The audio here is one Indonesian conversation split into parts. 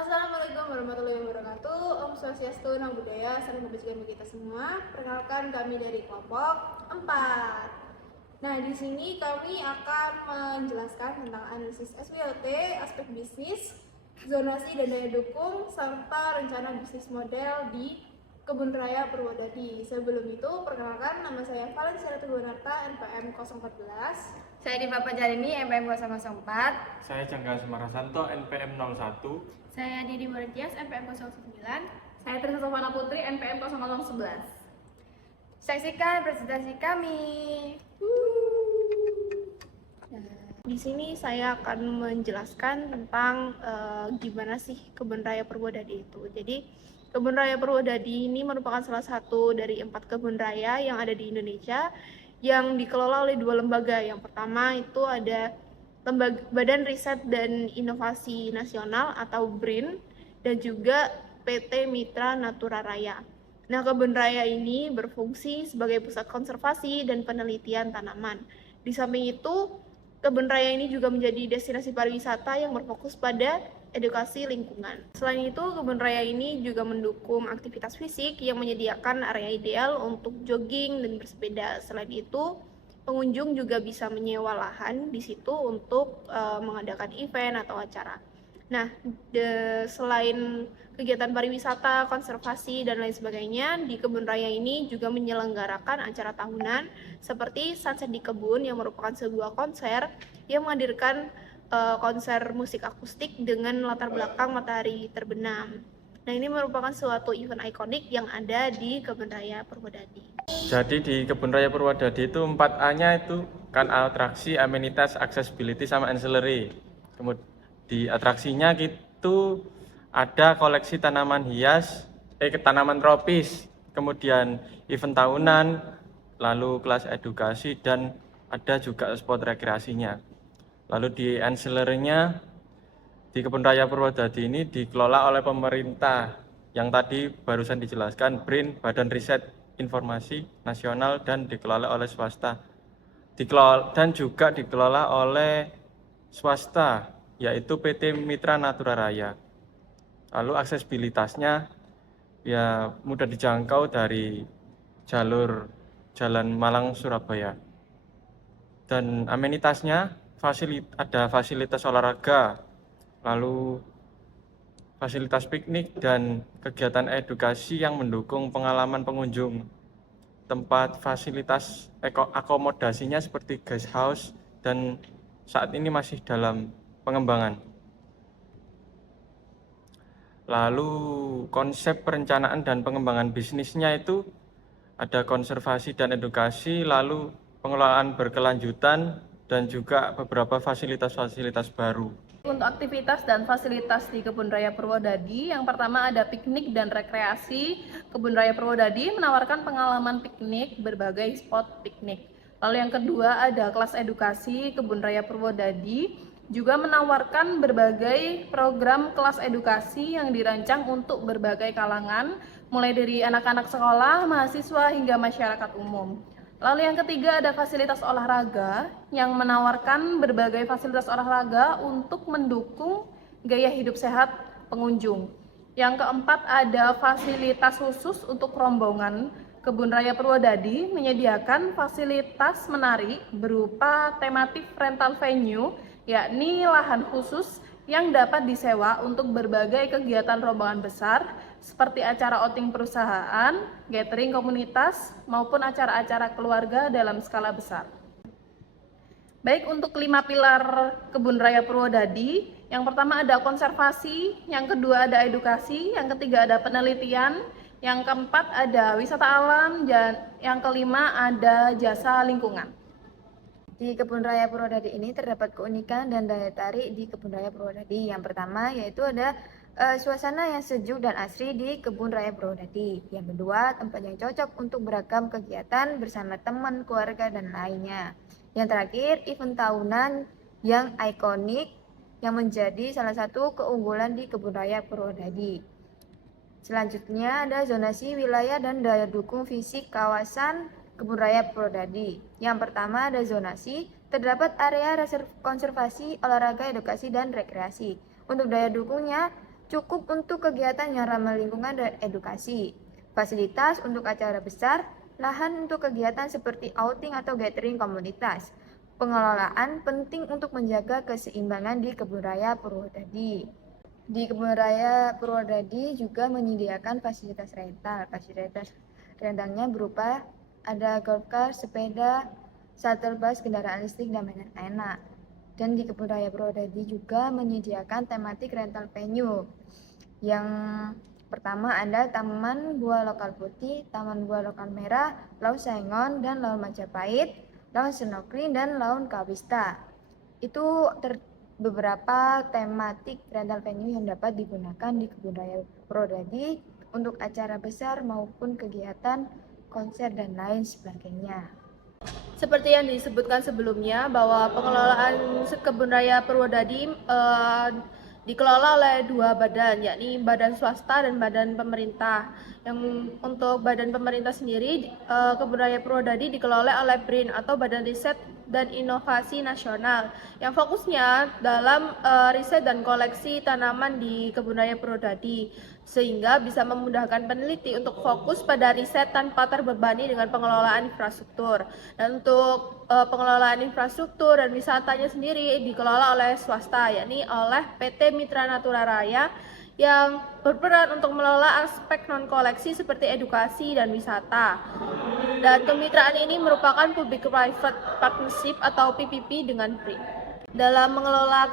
Assalamualaikum warahmatullahi wabarakatuh. Om Swastiastu, Namo Buddhaya, salam kebajikan bagi kita semua. Perkenalkan kami dari kelompok 4. Nah, di sini kami akan menjelaskan tentang analisis SWOT, aspek bisnis, zonasi dan daya dukung, serta rencana bisnis model di Kebun Raya Purwodadi. Sebelum itu, perkenalkan nama saya Valencia Teguhanarta, NPM 014. Saya Diva Pajarini, NPM 004. Saya Cangga Sumarasanto, NPM 01. Saya Didi Moritias, NPM 009. Saya Trisa Sofana Putri, NPM 0011. Saksikan presentasi kami. Di sini saya akan menjelaskan tentang gimana sih Kebun Raya Purwodadi itu. Jadi, Kebun Raya Purwodadi ini merupakan salah satu dari 4 kebun raya yang ada di Indonesia yang dikelola oleh 2 lembaga. Yang pertama itu ada Badan Riset dan Inovasi Nasional atau BRIN, dan juga PT Mitra Natura Raya. Nah, kebun raya ini berfungsi sebagai pusat konservasi dan penelitian tanaman. Di samping itu, kebun raya ini juga menjadi destinasi pariwisata yang berfokus pada edukasi lingkungan. Selain itu, kebun raya ini juga mendukung aktivitas fisik yang menyediakan area ideal untuk jogging dan bersepeda. Selain itu, pengunjung juga bisa menyewa lahan di situ untuk mengadakan event atau acara. Nah, selain kegiatan pariwisata, konservasi, dan lain sebagainya, di kebun raya ini juga menyelenggarakan acara tahunan seperti Sunset di Kebun yang merupakan sebuah konser yang menghadirkan konser musik akustik dengan latar belakang matahari terbenam. Nah, ini merupakan suatu event ikonik yang ada di Kebun Raya Purwodadi. Jadi di Kebun Raya Purwodadi itu 4A-nya itu kan atraksi, amenitas, accessibility, sama ancillary. Kemudian di atraksinya itu ada koleksi tanaman hias, tanaman tropis, kemudian event tahunan, lalu kelas edukasi, dan ada juga spot rekreasinya. Lalu di ancillary-nya di Kebun Raya Purwodadi ini dikelola oleh pemerintah yang tadi barusan dijelaskan, BRIN, Badan Riset Informasi Nasional, dan dikelola oleh swasta. Dan juga dikelola oleh swasta, yaitu PT Mitra Natura Raya. Lalu aksesibilitasnya ya mudah dijangkau dari jalur Jalan Malang Surabaya. Dan amenitasnya ada fasilitas olahraga, lalu fasilitas piknik dan kegiatan edukasi yang mendukung pengalaman pengunjung. Tempat fasilitas akomodasinya seperti guest house dan saat ini masih dalam pengembangan. Lalu konsep perencanaan dan pengembangan bisnisnya itu ada konservasi dan edukasi, lalu pengelolaan berkelanjutan, dan juga beberapa fasilitas-fasilitas baru. Untuk aktivitas dan fasilitas di Kebun Raya Purwodadi, yang pertama ada piknik dan rekreasi. Kebun Raya Purwodadi menawarkan pengalaman piknik, berbagai spot piknik. Lalu yang kedua ada kelas edukasi. Kebun Raya Purwodadi juga menawarkan berbagai program kelas edukasi yang dirancang untuk berbagai kalangan, mulai dari anak-anak sekolah, mahasiswa, hingga masyarakat umum. Lalu yang ketiga ada fasilitas olahraga yang menawarkan berbagai fasilitas olahraga untuk mendukung gaya hidup sehat pengunjung. Yang keempat ada fasilitas khusus untuk rombongan. Kebun Raya Purwodadi menyediakan fasilitas menarik berupa tematik rental venue, yakni lahan khusus yang dapat disewa untuk berbagai kegiatan rombongan besar seperti acara outing perusahaan, gathering komunitas, maupun acara-acara keluarga dalam skala besar. Baik, untuk 5 pilar Kebun Raya Purwodadi, yang pertama ada konservasi, yang kedua ada edukasi, yang ketiga ada penelitian, yang keempat ada wisata alam, dan yang kelima ada jasa lingkungan. Di Kebun Raya Purwodadi ini terdapat keunikan dan daya tarik di Kebun Raya Purwodadi. Yang pertama yaitu ada suasana yang sejuk dan asri di Kebun Raya Purwodadi. Yang kedua, tempat yang cocok untuk beragam kegiatan bersama teman, keluarga, dan lainnya. Yang terakhir, event tahunan yang ikonik yang menjadi salah satu keunggulan di Kebun Raya Purwodadi. Selanjutnya ada zonasi wilayah dan daya dukung fisik kawasan Kebun Raya Purwodadi. Yang pertama ada zonasi, terdapat area konservasi, olahraga, edukasi, dan rekreasi. Untuk daya dukungnya cukup untuk kegiatan yang ramah lingkungan dan edukasi, fasilitas untuk acara besar, lahan untuk kegiatan seperti outing atau gathering komunitas. Pengelolaan penting untuk menjaga keseimbangan di Kebun Raya Purwodadi. Di Kebun Raya Purwodadi juga menyediakan fasilitas rental. Fasilitas rentalnya berupa ada golf car, sepeda, shuttle bus, kendaraan listrik, dan mainan anak. Dan di Kebun Raya Purwodadi juga menyediakan tematik rental venue. Yang pertama ada Taman Buah Lokal Putih, Taman Buah Lokal Merah, Laut Saengon, dan Laut Majapahit, Laut Snorkeling, dan Laut Kawista. Itu beberapa tematik rental venue yang dapat digunakan di Kebun Raya Purwodadi untuk acara besar maupun kegiatan konser dan lain sebagainya. Seperti yang disebutkan sebelumnya bahwa pengelolaan Kebun Raya Purwodadi dikelola oleh dua badan, yakni badan swasta dan badan pemerintah. Yang untuk badan pemerintah sendiri, Kebun Raya Purwodadi dikelola oleh BRIN atau Badan Riset dan Inovasi Nasional, yang fokusnya dalam riset dan koleksi tanaman di Kebun Raya Purwodadi, sehingga bisa memudahkan peneliti untuk fokus pada riset tanpa terbebani dengan pengelolaan infrastruktur. Dan untuk pengelolaan infrastruktur dan wisatanya sendiri dikelola oleh swasta, yakni oleh PT Mitra Natura Raya, yang berperan untuk mengelola aspek non-koleksi seperti edukasi dan wisata. Dan kemitraan ini merupakan Public-Private Partnership atau PPP dengan BRIN. Dalam mengelola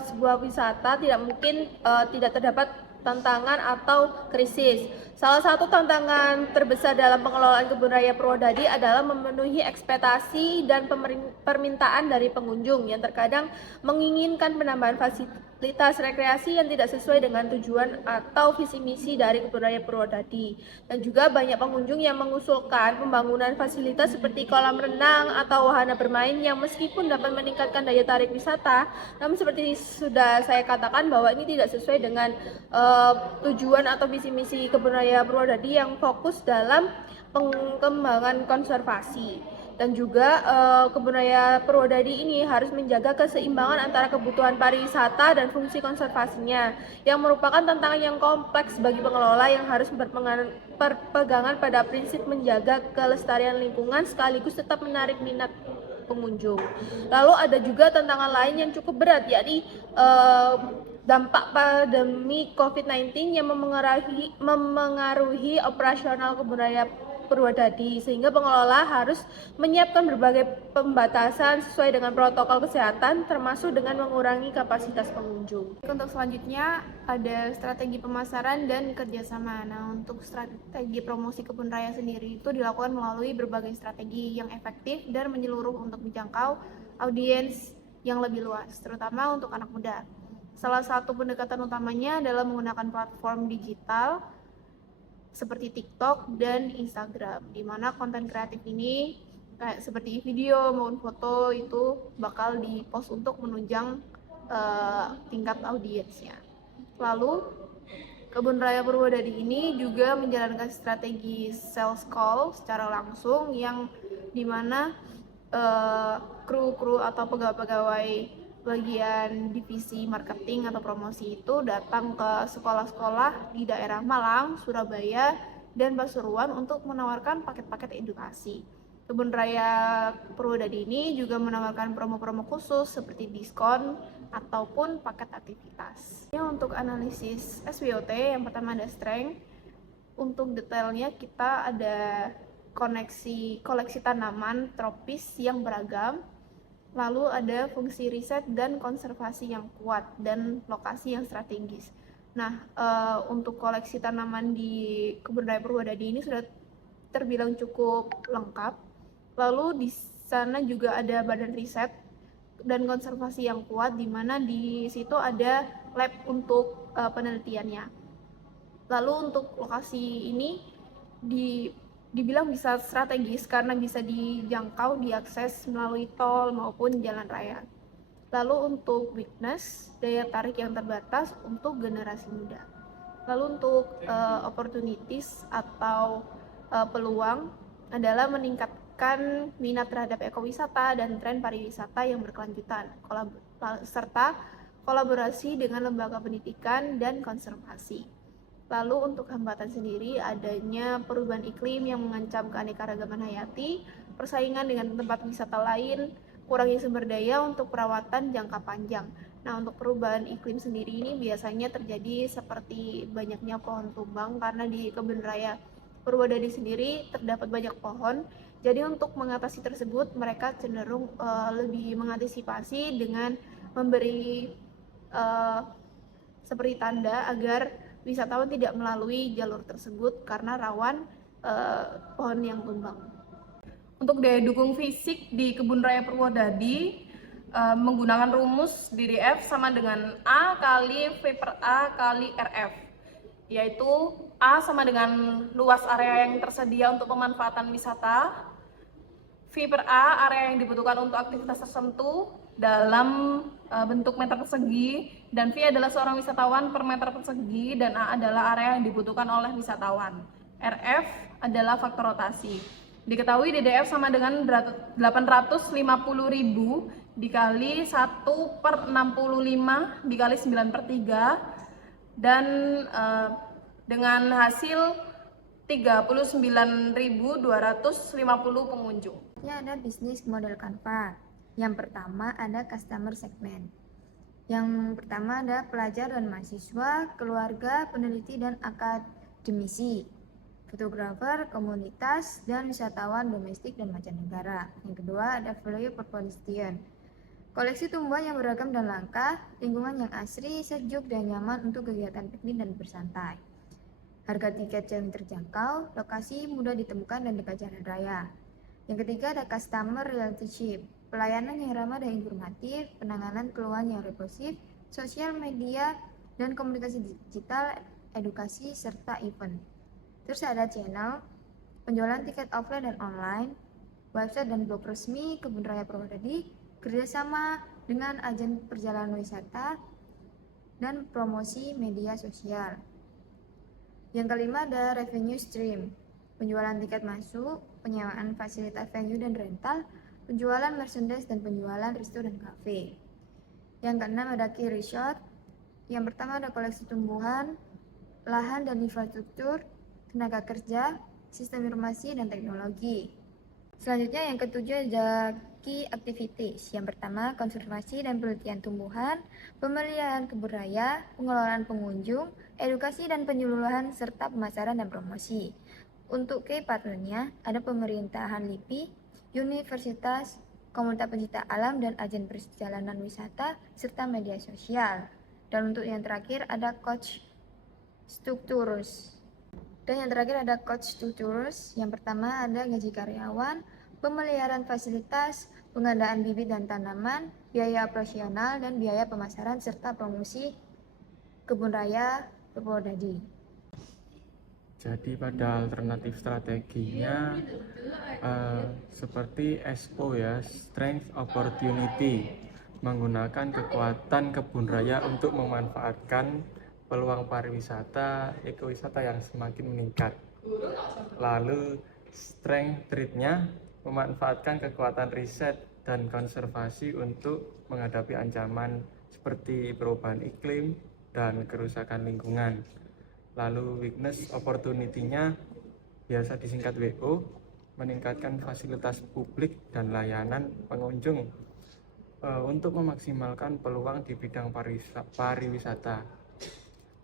sebuah wisata tidak mungkin tidak terdapat tantangan atau krisis. Salah satu tantangan terbesar dalam pengelolaan Kebun Raya Purwodadi adalah memenuhi ekspektasi dan permintaan dari pengunjung yang terkadang menginginkan penambahan fasilitas rekreasi yang tidak sesuai dengan tujuan atau visi misi dari Kebun Raya Purwodadi. Dan juga banyak pengunjung yang mengusulkan pembangunan fasilitas seperti kolam renang atau wahana bermain yang meskipun dapat meningkatkan daya tarik wisata, namun seperti sudah saya katakan bahwa ini tidak sesuai dengan tujuan atau visi misi Kebun Raya Purwodadi yang fokus dalam pengembangan konservasi. Dan juga Kebun Raya Purwodadi ini harus menjaga keseimbangan antara kebutuhan pariwisata dan fungsi konservasinya, yang merupakan tantangan yang kompleks bagi pengelola yang harus berpegangan pada prinsip menjaga kelestarian lingkungan sekaligus tetap menarik minat pengunjung. Lalu ada juga tantangan lain yang cukup berat, yakni dampak pandemi COVID-19 yang memengaruhi operasional Kebun Raya Purwodadi, sehingga pengelola harus menyiapkan berbagai pembatasan sesuai dengan protokol kesehatan, termasuk dengan mengurangi kapasitas pengunjung. Untuk selanjutnya ada strategi pemasaran dan kerjasama. Nah, untuk strategi promosi Kebun Raya sendiri itu dilakukan melalui berbagai strategi yang efektif dan menyeluruh untuk menjangkau audiens yang lebih luas, terutama untuk anak muda. Salah satu pendekatan utamanya adalah menggunakan platform digital seperti TikTok dan Instagram, di mana konten kreatif ini kayak seperti video maupun foto itu bakal dipost untuk menunjang tingkat audiensnya. Lalu Kebun Raya Purwodadi ini juga menjalankan strategi sales call secara langsung, yang dimana kru-kru atau pegawai-pegawai bagian divisi marketing atau promosi itu datang ke sekolah-sekolah di daerah Malang, Surabaya, dan Pasuruan untuk menawarkan paket-paket edukasi. Kebun Raya Purwodadi ini juga menawarkan promo-promo khusus seperti diskon ataupun paket aktivitas. Ini untuk analisis SWOT, yang pertama ada strength. Untuk detailnya kita ada koleksi tanaman tropis yang beragam. Lalu ada fungsi riset dan konservasi yang kuat dan lokasi yang strategis. Nah, untuk koleksi tanaman di Kebun Raya Purwodadi ini sudah terbilang cukup lengkap. Lalu di sana juga ada badan riset dan konservasi yang kuat, di mana di situ ada lab untuk penelitiannya. Lalu untuk lokasi ini dibilang bisa strategis karena bisa dijangkau, diakses melalui tol maupun jalan raya. Lalu untuk weakness, daya tarik yang terbatas untuk generasi muda. Lalu untuk opportunities atau peluang adalah meningkatkan minat terhadap ekowisata dan tren pariwisata yang berkelanjutan, serta kolaborasi dengan lembaga pendidikan dan konservasi. Lalu untuk hambatan sendiri adanya perubahan iklim yang mengancam keanekaragaman hayati, persaingan dengan tempat wisata lain, kurangnya sumber daya untuk perawatan jangka panjang. Nah, untuk perubahan iklim sendiri ini biasanya terjadi seperti banyaknya pohon tumbang karena di Kebun Raya Purwodadi sendiri terdapat banyak pohon. Jadi untuk mengatasi tersebut mereka cenderung lebih mengantisipasi dengan memberi seperti tanda agar wisatawan tidak melalui jalur tersebut karena rawan pohon yang tumbang. Untuk daya dukung fisik di Kebun Raya Purwodadi menggunakan rumus DDF sama dengan A kali V per A kali RF, yaitu A sama dengan luas area yang tersedia untuk pemanfaatan wisata, V per A area yang dibutuhkan untuk aktivitas tertentu dalam bentuk meter persegi, dan V adalah seorang wisatawan per meter persegi, dan A adalah area yang dibutuhkan oleh wisatawan. RF adalah faktor rotasi. Diketahui DDF sama dengan 850.000 dikali 1 per 65 dikali 9 per 3, dan dengan hasil 39.250 pengunjung. Ada bisnis model Canva. Yang pertama ada customer segment. Yang pertama ada pelajar dan mahasiswa, keluarga, peneliti dan akademisi, fotografer, komunitas, dan wisatawan domestik dan mancanegara. Yang kedua ada value proposition. Koleksi tumbuhan yang beragam dan langka, lingkungan yang asri, sejuk dan nyaman untuk kegiatan piknik dan bersantai. Harga tiket yang terjangkau, lokasi mudah ditemukan dan dekat jalan raya. Yang ketiga ada customer relationship. Pelayanan yang ramah dan informatif, penanganan keluhan yang responsif, sosial media dan komunikasi digital, edukasi, serta event. Terus ada channel, penjualan tiket offline dan online, website dan blog resmi Kebun Raya Purwodadi, kerjasama dengan agen perjalanan wisata, dan promosi media sosial. Yang kelima ada revenue stream, penjualan tiket masuk, penyewaan fasilitas venue dan rental, penjualan merchandise dan penjualan resto dan kafe. Yang keenam ada key resort. Yang pertama ada koleksi tumbuhan, lahan dan infrastruktur, tenaga kerja, sistem informasi dan teknologi. Selanjutnya yang ketujuh ada key activities. Yang pertama konservasi dan penelitian tumbuhan, pemeliharaan kebun raya, pengelolaan pengunjung, edukasi dan penyuluhan serta pemasaran dan promosi. Untuk key partnernya ada pemerintahan LIPI, universitas, komunitas pencinta alam dan agen perjalanan wisata, serta media sosial. Dan untuk yang terakhir ada coach strukturus. Dan yang terakhir ada coach strukturus. Yang pertama ada gaji karyawan, pemeliharaan fasilitas, pengadaan bibit dan tanaman, biaya operasional dan biaya pemasaran serta promosi Kebun Raya Purwodadi. Jadi pada alternatif strateginya seperti EXPO ya, Strength Opportunity, menggunakan kekuatan kebun raya untuk memanfaatkan peluang pariwisata, ekowisata yang semakin meningkat. Lalu Strength Trade-nya memanfaatkan kekuatan riset dan konservasi untuk menghadapi ancaman seperti perubahan iklim dan kerusakan lingkungan. Lalu weakness opportunity-nya biasa disingkat WO, meningkatkan fasilitas publik dan layanan pengunjung untuk memaksimalkan peluang di bidang pariwisata.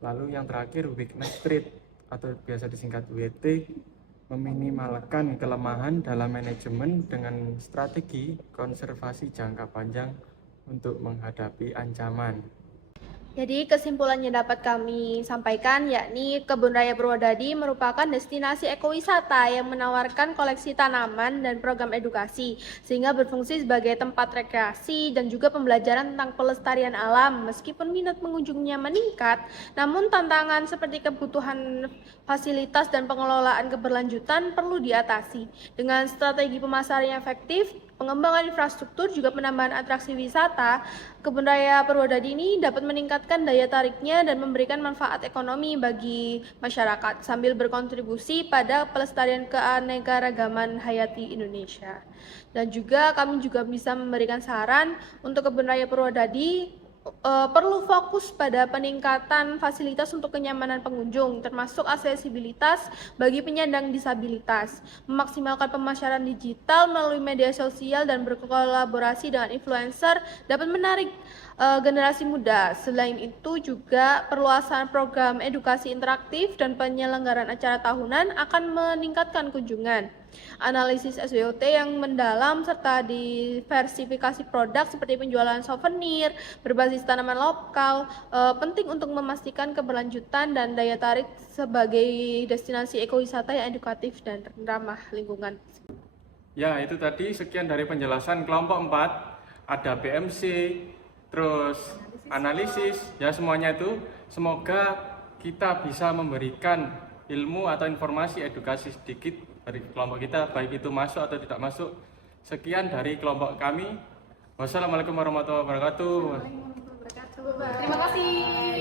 Lalu yang terakhir weakness trade atau biasa disingkat WT, meminimalkan kelemahan dalam manajemen dengan strategi konservasi jangka panjang untuk menghadapi ancaman. Jadi kesimpulan yang dapat kami sampaikan yakni Kebun Raya Purwodadi merupakan destinasi ekowisata yang menawarkan koleksi tanaman dan program edukasi sehingga berfungsi sebagai tempat rekreasi dan juga pembelajaran tentang pelestarian alam. Meskipun minat pengunjungnya meningkat, namun tantangan seperti kebutuhan fasilitas dan pengelolaan keberlanjutan perlu diatasi. Dengan strategi pemasaran yang efektif, pengembangan infrastruktur juga penambahan atraksi wisata, Kebun Raya Purwodadi ini dapat meningkatkan daya tariknya dan memberikan manfaat ekonomi bagi masyarakat sambil berkontribusi pada pelestarian keanekaragaman hayati Indonesia. Dan juga kami juga bisa memberikan saran untuk Kebun Raya Purwodadi perlu fokus pada peningkatan fasilitas untuk kenyamanan pengunjung, termasuk aksesibilitas bagi penyandang disabilitas, memaksimalkan pemasaran digital melalui media sosial dan berkolaborasi dengan influencer dapat menarik generasi muda. Selain itu juga perluasan program edukasi interaktif dan penyelenggaraan acara tahunan akan meningkatkan kunjungan. Analisis SWOT yang mendalam serta diversifikasi produk seperti penjualan souvenir berbasis tanaman lokal penting untuk memastikan keberlanjutan dan daya tarik sebagai destinasi ekowisata yang edukatif dan ramah lingkungan. Ya, itu tadi sekian dari penjelasan kelompok 4, ada BMC, terus analisis, ya semuanya itu. Semoga kita bisa memberikan ilmu atau informasi edukasi sedikit dari kelompok kita, baik itu masuk atau tidak masuk. Sekian dari kelompok kami. Wassalamualaikum warahmatullahi wabarakatuh. Terima kasih.